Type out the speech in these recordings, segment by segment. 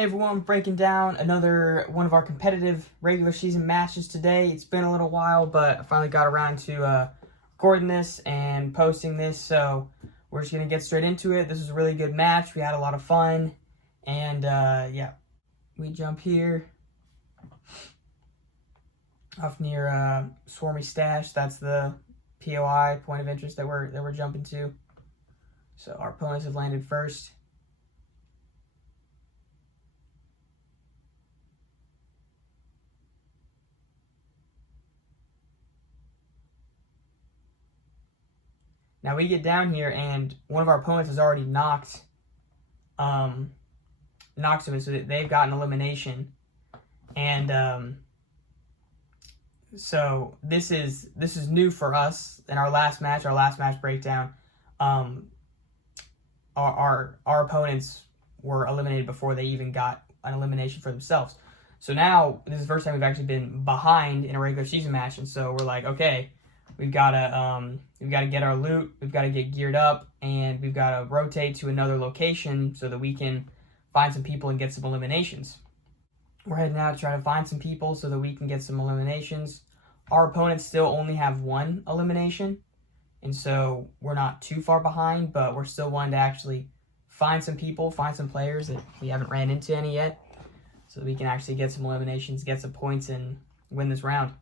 Hey everyone, breaking down another one of our competitive regular season matches today. It's been a little while, but I finally got around to recording this and posting this, so we're just going to get straight into it. This was a really good match. We had a lot of fun, and yeah, we jump here off near Swarmy Stash. That's the POI, point of interest, that we're jumping to. So our opponents have landed first. Now we get down here, and one of our opponents has already knocked him, so they've got an elimination. And so this is new for us. In our last match breakdown, our opponents were eliminated before they even got an elimination for themselves. So now this is the first time we've actually been behind in a regular season match, and so we're like, okay, we've got to get our loot, we've got to get geared up, and we've got to rotate to another location so that we can find some people and get some eliminations. We're heading out to try to find some people so that we can get some eliminations. Our opponents still only have one elimination, and so we're not too far behind, but we're still wanting to actually find some people, find some players that we haven't ran into any yet, so that we can actually get some eliminations, get some points, and win this round.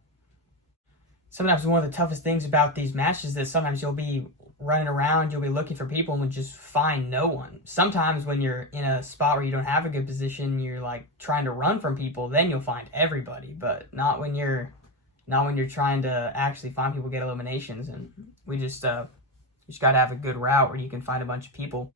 Sometimes one of the toughest things about these matches is that sometimes you'll be running around, you'll be looking for people, and just find no one. Sometimes when you're in a spot where you don't have a good position, you're like trying to run from people, then you'll find everybody, but not when you're trying to actually find people, get eliminations. And we just got to have a good route where you can find a bunch of people.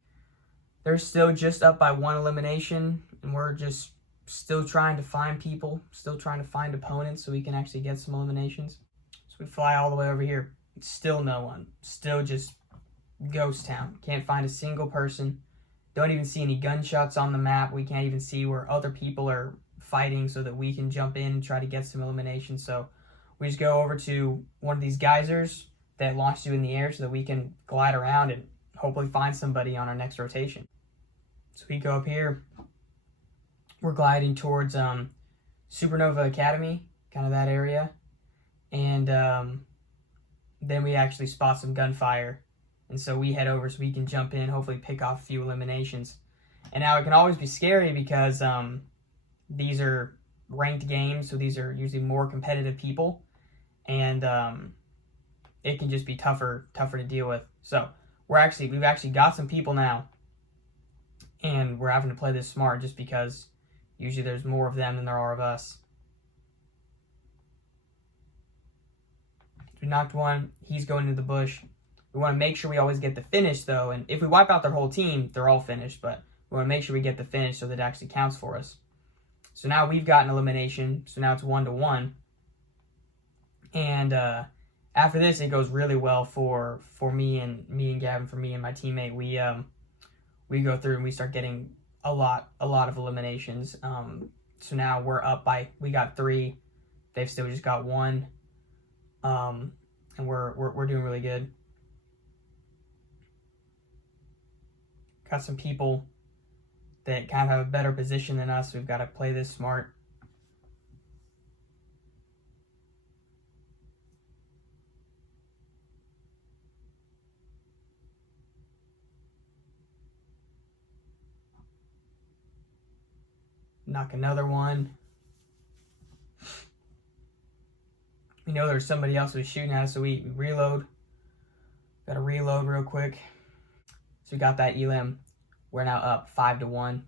They're still just up by one elimination, and we're just still trying to find people, still trying to find opponents so we can actually get some eliminations. So we fly all the way over here. Still no one. Still just ghost town. Can't find a single person. Don't even see any gunshots on the map. We can't even see where other people are fighting so that we can jump in and try to get some eliminations. So we just go over to one of these geysers that launch you in the air so that we can glide around and hopefully find somebody on our next rotation. So we go up here. We're gliding towards Supernova Academy, kind of that area. And then we actually spot some gunfire. And so we head over so we can jump in, hopefully pick off a few eliminations. And now it can always be scary because these are ranked games, so these are usually more competitive people. And it can just be tougher to deal with. So we've actually got some people now. And we're having to play this smart just because usually there's more of them than there are of us. We knocked one. He's going into the bush. We want to make sure we always get the finish, though. And if we wipe out their whole team, they're all finished. But we want to make sure we get the finish so that it actually counts for us. So now we've got an elimination. So now it's 1-1. And after this, it goes really well for me and Gavin, for me and my teammate. We go through and we start getting a lot of eliminations. So now we're up by, we got 3. They've still just got 1. And we're doing really good. Got some people that kind of have a better position than us. So we've got to play this smart. Knock another one. We know there's somebody else who's shooting at us, so we reload. Got to reload real quick. So we got that elim. We're now up 5-1.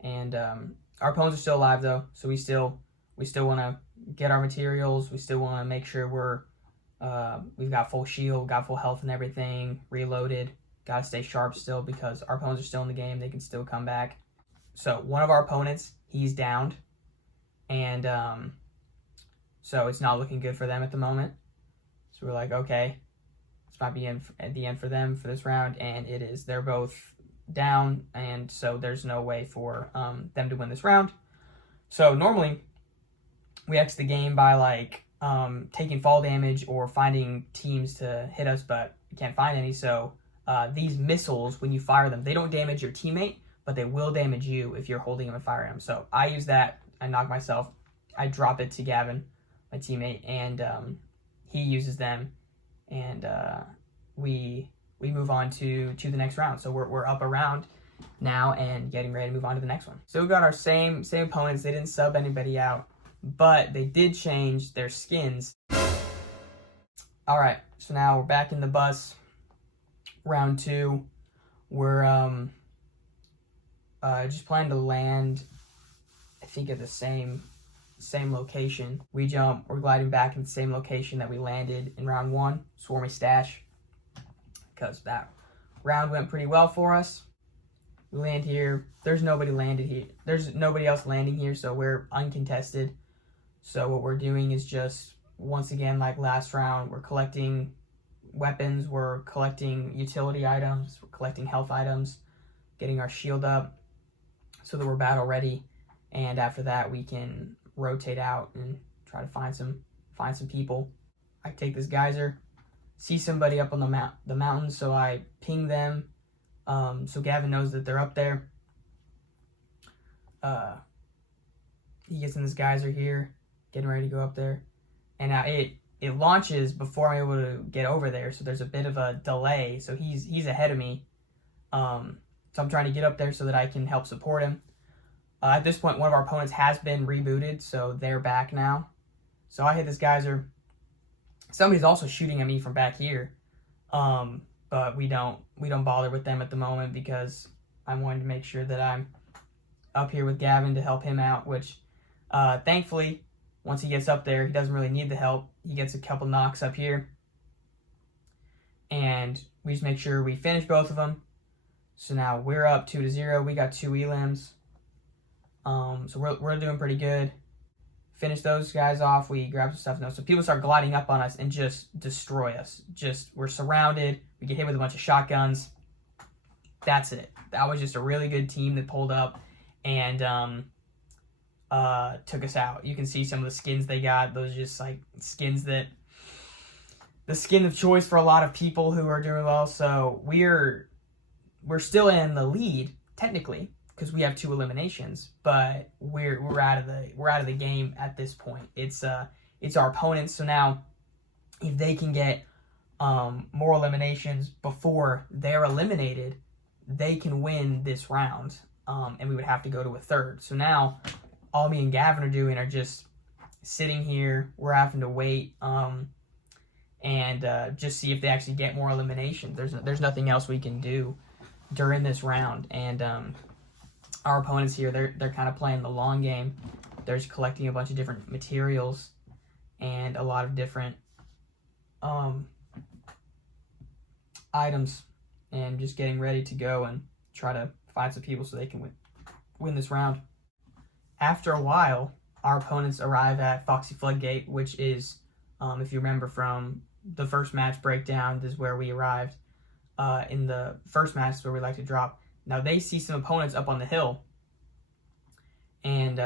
And our opponents are still alive though, so we still want to get our materials. We still want to make sure we've got full shield, got full health and everything, reloaded. Got to stay sharp still because our opponents are still in the game. They can still come back. So one of our opponents, he's downed, and so it's not looking good for them at the moment. So we're like, okay, this might be at the end for them for this round, and it is. They're both down, and so there's no way for them to win this round. So normally, we exit the game by like taking fall damage or finding teams to hit us, but we can't find any. So these missiles, when you fire them, they don't damage your teammate, but they will damage you if you're holding them and firing them. So I use that. I knock myself. I drop it to Gavin, my teammate, and he uses them, and we move on to the next round. So we're up a round now and getting ready to move on to the next one. So we got our same opponents. They didn't sub anybody out, but they did change their skins. All right, so now we're back in the bus. Round 2. We're just planning to land, I think, at the same location. We're gliding back in the same location that we landed in round 1, Swarmy Stash, because that round went pretty well for us. We land here. There's nobody landed here. There's nobody else landing here, so we're uncontested. So what we're doing is just, once again, like last round, we're collecting weapons, we're collecting utility items, we're collecting health items, getting our shield up so that we're battle ready. And after that, we can rotate out and try to find some people. I take this geyser, see somebody up on the mountain, so I ping them. So Gavin knows that they're up there. He gets in this geyser here, getting ready to go up there, and now it launches before I'm able to get over there. So there's a bit of a delay. So he's ahead of me. So I'm trying to get up there so that I can help support him. At this point, one of our opponents has been rebooted, so they're back now. So I hit this geyser. Somebody's also shooting at me from back here, but we don't bother with them at the moment because I'm wanting to make sure that I'm up here with Gavin to help him out. Which, thankfully, once he gets up there, he doesn't really need the help. He gets a couple knocks up here, and we just make sure we finish both of them. So now we're up 2-0. We got 2 elims. So we're doing pretty good. Finish those guys off. We grab some stuff now. So people start gliding up on us and just destroy us. We're surrounded. We get hit with a bunch of shotguns. That's it. That was just a really good team that pulled up and took us out. You can see some of the skins they got. Those are just like skins that the skin of choice for a lot of people who are doing well. So we're still in the lead technically, because we have 2 eliminations, but we're out of the game at this point. It's our opponents. So now, if they can get more eliminations before they're eliminated, they can win this round, and we would have to go to a third. So now, all me and Gavin are doing are just sitting here. We're having to wait and just see if they actually get more eliminations. There's nothing else we can do during this round, and our opponents here, they're kind of playing the long game. They're just collecting a bunch of different materials and a lot of different items, and just getting ready to go and try to find some people so they can win this round. After a while, our opponents arrive at Foxy Floodgate, which is, if you remember from the first match breakdown, this is where we arrived. In the first match is where we like to drop. Now they see some opponents up on the hill, and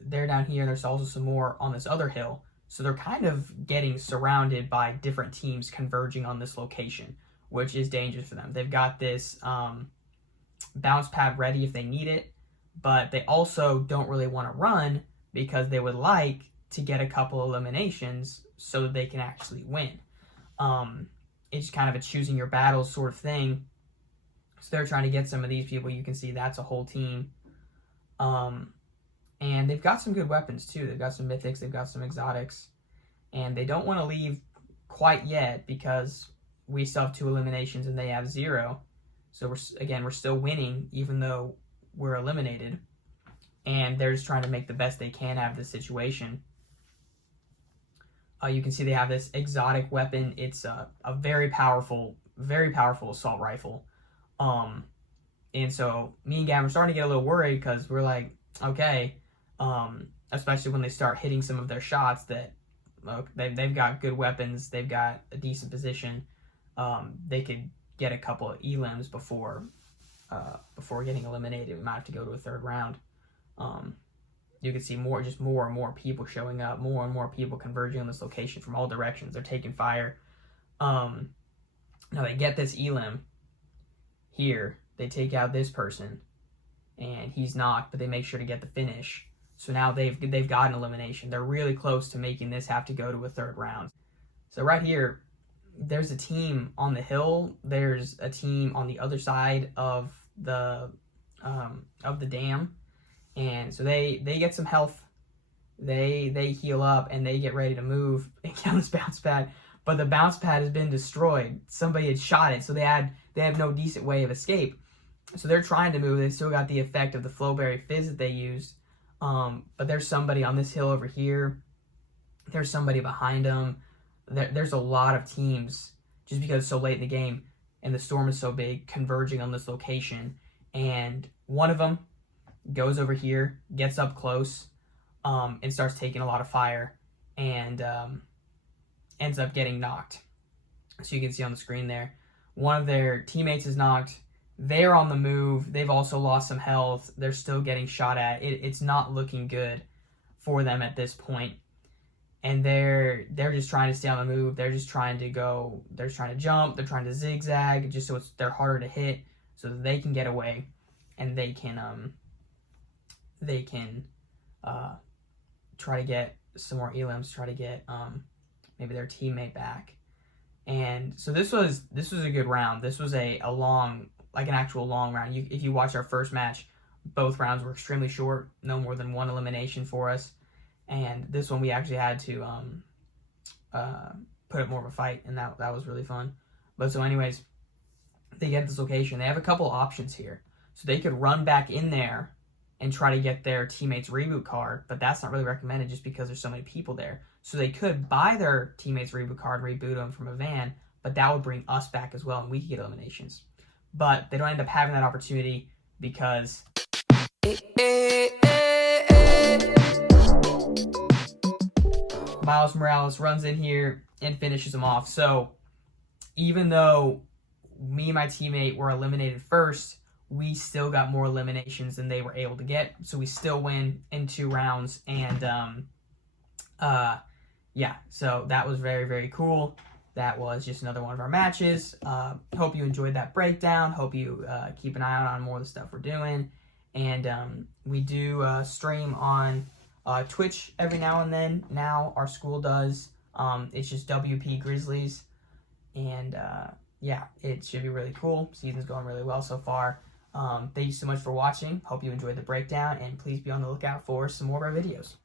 they're down here, and there's also some more on this other hill. So they're kind of getting surrounded by different teams converging on this location, which is dangerous for them. They've got this bounce pad ready if they need it, but they also don't really want to run because they would like to get a couple eliminations so that they can actually win. It's kind of a choosing your battles sort of thing. So they're trying to get some of these people. You can see that's a whole team. And they've got some good weapons too. They've got some mythics, they've got some exotics. And they don't want to leave quite yet because we still have 2 eliminations and they have 0. So we're still winning even though we're eliminated. And they're just trying to make the best they can out of this situation. You can see they have this exotic weapon. It's a very powerful assault rifle. And so me and Gavin are starting to get a little worried because we're like, okay, especially when they start hitting some of their shots that, look, they've got good weapons, they've got a decent position, they could get a couple of elims before getting eliminated. We might have to go to a third round. You can see more and more people showing up, more and more people converging on this location from all directions. They're taking fire. Now they get this elim here. They take out this person, and he's knocked, but they make sure to get the finish. So now they've got an elimination. They're really close to making this have to go to a third round. So right here, there's a team on the hill. There's a team on the other side of the dam, and so they get some health. They heal up and they get ready to move and get on this bounce pad. But the bounce pad has been destroyed. Somebody had shot it, so they have no decent way of escape. So they're trying to move. They still got the effect of the flowberry fizz that they used. But there's somebody on this hill over here. There's somebody behind them. There's a lot of teams, just because it's so late in the game and the storm is so big, converging on this location. And one of them goes over here, gets up close, and starts taking a lot of fire, and ends up getting knocked. So you can see on the screen there, one of their teammates is knocked. They're on the move. They've also lost some health. They're still getting shot at. It's not looking good for them at this point. And they're just trying to stay on the move. They're just trying to go. They're trying to jump. They're trying to zigzag, just so they're harder to hit, so that they can get away, and they can try to get some more elims, try to get maybe their teammate back. And so this was a good round. This was a long, like an actual long round. If you watch our first match, both rounds were extremely short, no more than one elimination for us. And this one we actually had to put up more of a fight, and that was really fun. But so anyways, they get this location. They have a couple options here. So they could run back in there and try to get their teammate's reboot card, but that's not really recommended just because there's so many people there. So they could buy their teammate's reboot card, reboot them from a van, but that would bring us back as well, and we could get eliminations. But they don't end up having that opportunity because Miles Morales runs in here and finishes him off. So even though me and my teammate were eliminated first, we still got more eliminations than they were able to get. So we still win in 2 rounds. And yeah, so that was very, very cool. That was just another one of our matches. Hope you enjoyed that breakdown. Hope you keep an eye out on more of the stuff we're doing. And we do stream on Twitch every now and then. Now our school does. It's just WP Grizzlies. And yeah, it should be really cool. Season's going really well so far. Thank you so much for watching. Hope you enjoyed the breakdown. And please be on the lookout for some more of our videos.